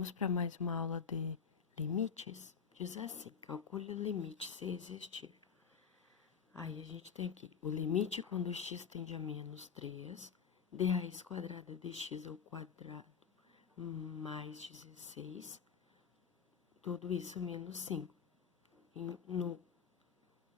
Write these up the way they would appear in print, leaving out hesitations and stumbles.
vamos para mais uma aula de limites. Diz assim, calcule o limite se existir. Aí a gente tem aqui, o limite quando x tende a menos 3, de raiz quadrada de x ao quadrado mais 16, tudo isso menos 5. No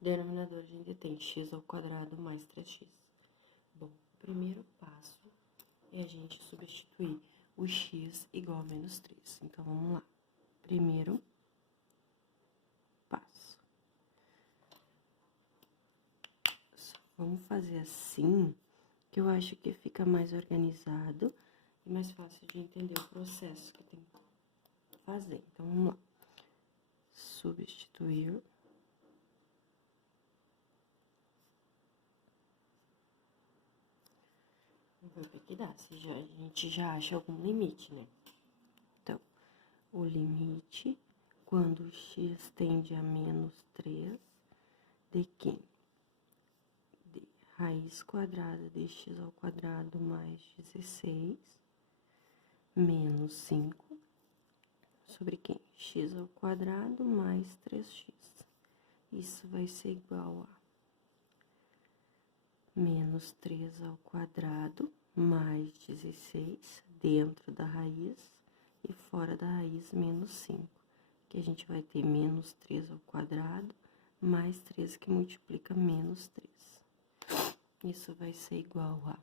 denominador a gente tem x ao quadrado mais 3x. Bom, o primeiro passo é a gente substituir o x igual a menos 3. Então, vamos lá. Primeiro passo. Vamos fazer assim, que eu acho que fica mais organizado e mais fácil de entender o processo que tem que fazer. Então, vamos lá. Substituir. Vamos ver o que dá, se a gente já acha algum limite, né? Então, o limite quando x tende a menos 3 de quem? De raiz quadrada de x ao quadrado mais 16 menos 5 sobre quem? X ao quadrado mais 3x. Isso vai ser igual a menos 3 ao quadrado mais 16 dentro da raiz e fora da raiz menos 5. Que a gente vai ter menos 3 ao quadrado mais 3 que multiplica menos 3. Isso vai ser igual a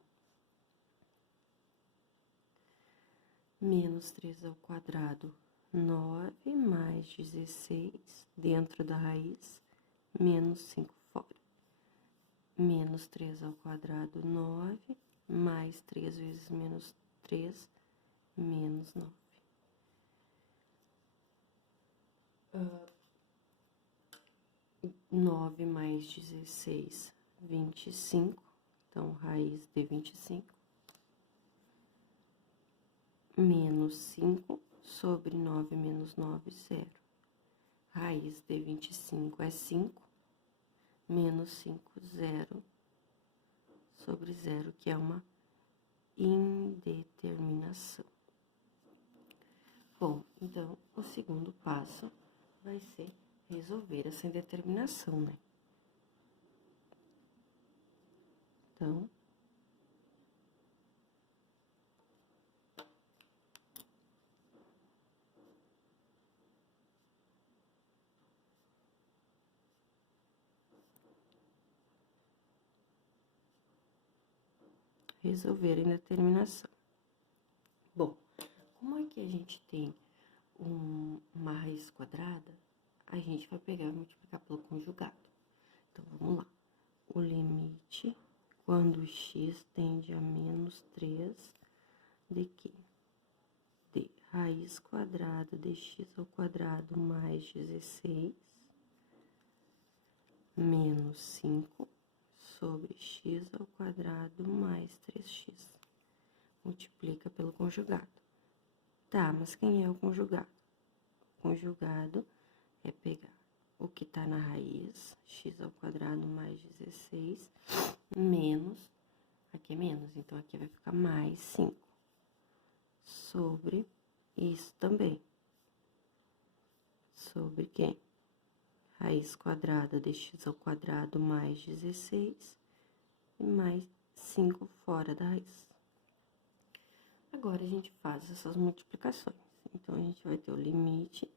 menos 3 ao quadrado, 9 mais 16 dentro da raiz, menos 5 fora. Menos 3 ao quadrado, 9, mais 3 vezes menos 3, menos 9. 9 mais 16, 25. Então, raiz de 25. Menos 5 sobre 9 menos 9, 0. Raiz de 25 é 5. Menos 5, 0. Sobre 0, que é uma indeterminação. Bom, então, o segundo passo vai ser resolver essa indeterminação, né? Então, resolver a indeterminação. Bom, como é que a gente tem uma raiz quadrada, a gente vai pegar e multiplicar pelo conjugado. Então, vamos lá. O limite quando x tende a menos 3 de quê? De raiz quadrada de x ao quadrado mais 16 menos 5 sobre x ao quadrado mais 3x. Multiplica pelo conjugado. Tá, mas quem é o conjugado? O conjugado é pegar o que tá na raiz, x ao quadrado mais 16, menos, aqui é menos, então aqui vai ficar mais 5, sobre isso também. Sobre quem? Raiz quadrada de x ao quadrado mais 16 e mais 5 fora da raiz. Agora, a gente faz essas multiplicações. Então, a gente vai ter o limite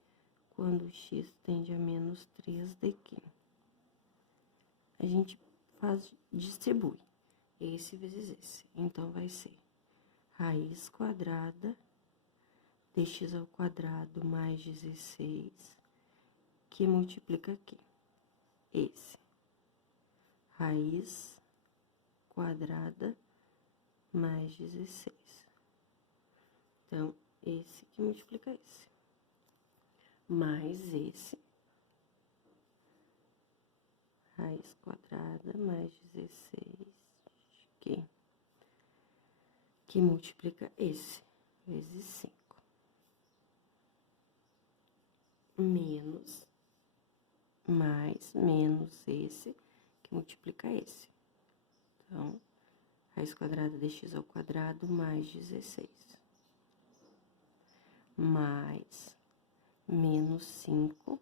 quando x tende a menos 3 de quê? A gente distribui esse vezes esse. Então, vai ser raiz quadrada de x ao quadrado mais 16, que multiplica aqui. Esse. Raiz quadrada mais 16. Então, esse que multiplica esse. Mais esse. Raiz quadrada mais 16, que multiplica esse, vezes 5. Menos, mais, menos esse, que multiplica esse. Então, raiz quadrada de x ao quadrado mais 16. mais menos 5,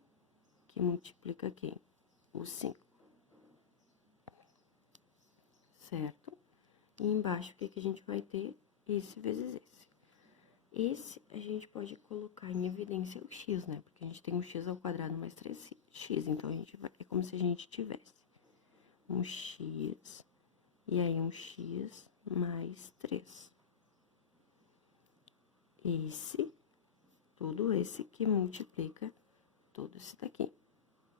que multiplica quem? O 5. Certo? E embaixo, o que a gente vai ter? Esse vezes esse. Esse, a gente pode colocar em evidência o x, né? Porque a gente tem um x ao quadrado mais 3x. Então, a gente vai... É como se a gente tivesse um x, e aí um x mais 3. Esse, tudo esse que multiplica tudo isso daqui.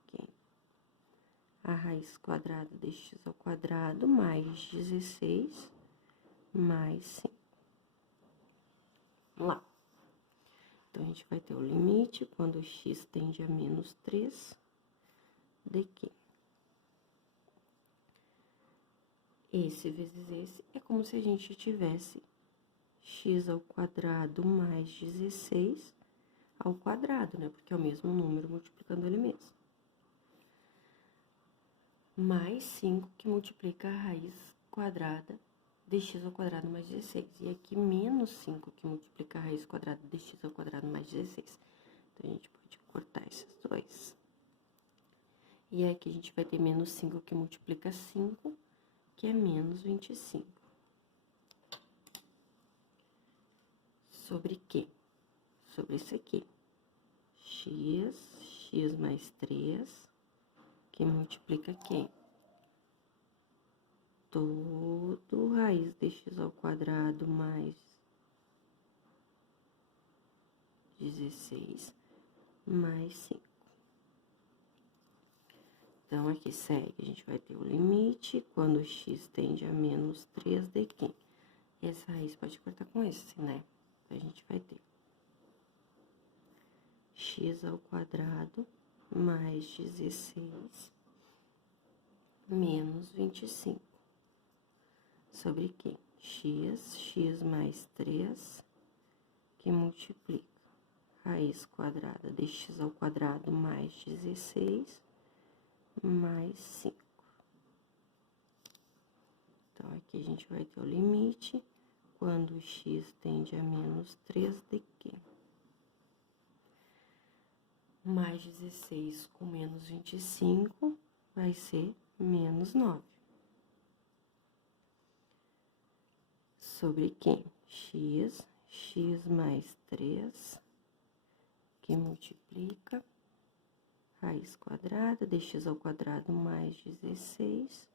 Que é a raiz quadrada de x ao quadrado mais 16 mais 5. Vamos lá. Então, a gente vai ter o limite quando x tende a menos 3 de que esse vezes esse é como se a gente tivesse x ao quadrado mais 16 ao quadrado, né? Porque é o mesmo número multiplicando ele mesmo. Mais 5, que multiplica a raiz quadrada de x ao quadrado mais 16. E aqui, menos 5, que multiplica a raiz quadrada de x ao quadrado mais 16. Então, a gente pode cortar esses dois. E aqui, a gente vai ter menos 5, que multiplica 5, que é menos 25. Sobre quê? Sobre isso aqui. X mais 3, que multiplica quem? Todo raiz de x ao quadrado mais 16 mais 5. Então, aqui segue, a gente vai ter o limite quando x tende a menos 3 de quem? Essa raiz pode cortar com esse, né? Então, a gente vai ter x ao quadrado mais 16 menos 25. Sobre quem? X mais 3, que multiplica raiz quadrada de x ao quadrado mais 16 mais 5. Então, aqui a gente vai ter o limite quando x tende a menos 3 de quê? Mais 16 com menos 25 vai ser menos 9. Sobre quem? X mais 3, que multiplica raiz quadrada de x ao quadrado mais 16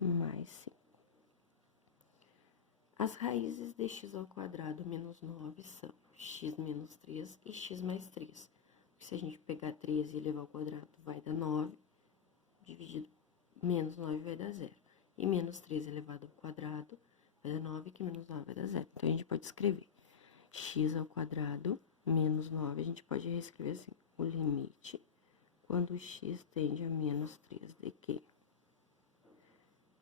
mais 5. As raízes de x ao quadrado menos 9 são x menos 3 e x mais 3. Se a gente pegar 3 e elevar ao quadrado, vai dar 9, dividido menos 9 vai dar 0. E menos 3 elevado ao quadrado vai dar 9, que menos 9 vai dar 0. Então, a gente pode escrever x ao quadrado menos 9, a gente pode reescrever assim, o limite quando x tende a menos 3 de quê?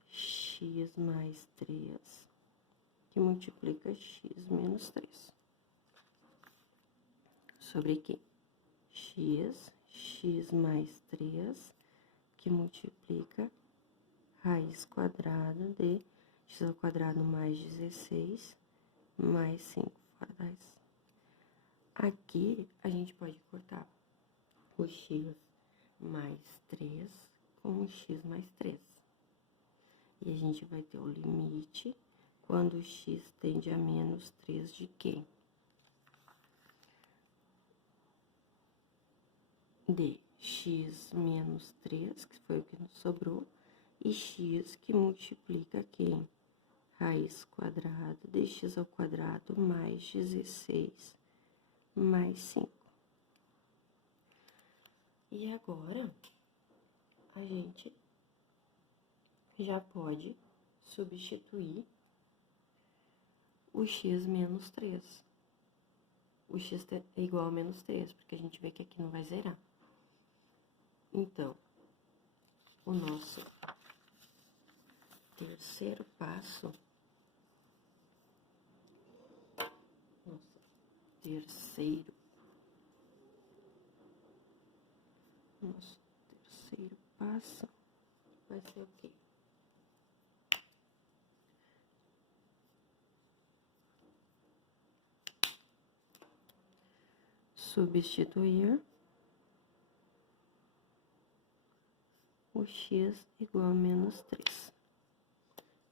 X mais 3, que multiplica x menos 3. Sobre quê? X mais 3, que multiplica raiz quadrada de x ao quadrado mais 16 mais 5 fora da raiz. Aqui, a gente pode cortar o x mais 3 com o x mais 3. E a gente vai ter o limite quando o x tende a menos 3 de quê? De x menos 3, que foi o que nos sobrou, e x que multiplica quem? Raiz quadrada de x ao quadrado mais 16 mais 5. E agora, a gente já pode substituir o x menos 3. O x é igual a menos 3, porque a gente vê que aqui não vai zerar. Então, o nosso terceiro passo, nosso terceiro passo vai ser o quê? substituir o x igual a menos 3.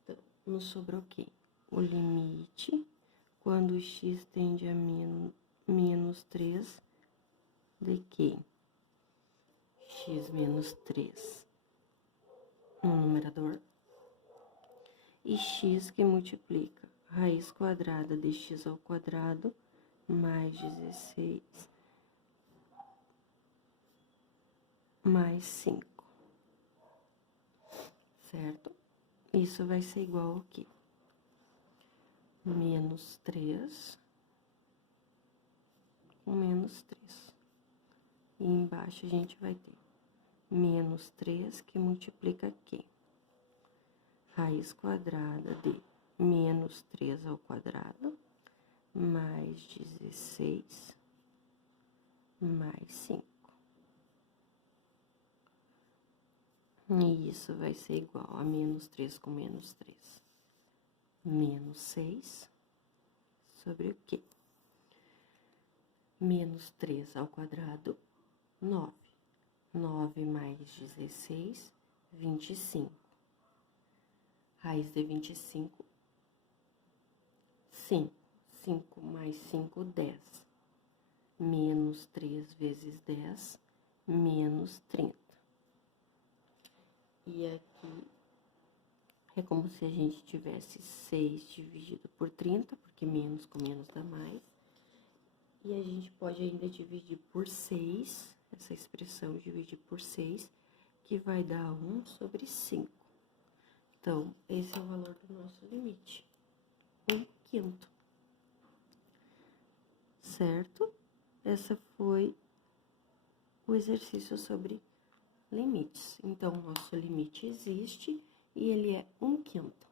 Então, nos sobrou o quê? O limite, quando o x tende a menos 3, de quê? X menos 3 no numerador, e x que multiplica raiz quadrada de x ao quadrado mais 16 mais 5, certo? Isso vai ser igual ao quê? Menos 3 com menos 3. E embaixo a gente vai ter menos 3 que multiplica quê? Raiz quadrada de menos 3 ao quadrado mais 16 mais 5. E isso vai ser igual a menos 3 com menos 3. Menos 6 sobre o quê? Menos 3 ao quadrado, 9. 9 mais 16, 25. Raiz de 25, 5. 5 mais 5, 10. Menos 3 vezes 10, menos 30. E aqui é como se a gente tivesse 6 dividido por 30, porque menos com menos dá mais. E a gente pode ainda dividir por 6, essa expressão dividir por 6, que vai dar 1 sobre 5. Então, esse é o valor do nosso limite, 1/5. Certo? Essa foi o exercício sobre limites. Então, o nosso limite existe e ele é 1/5.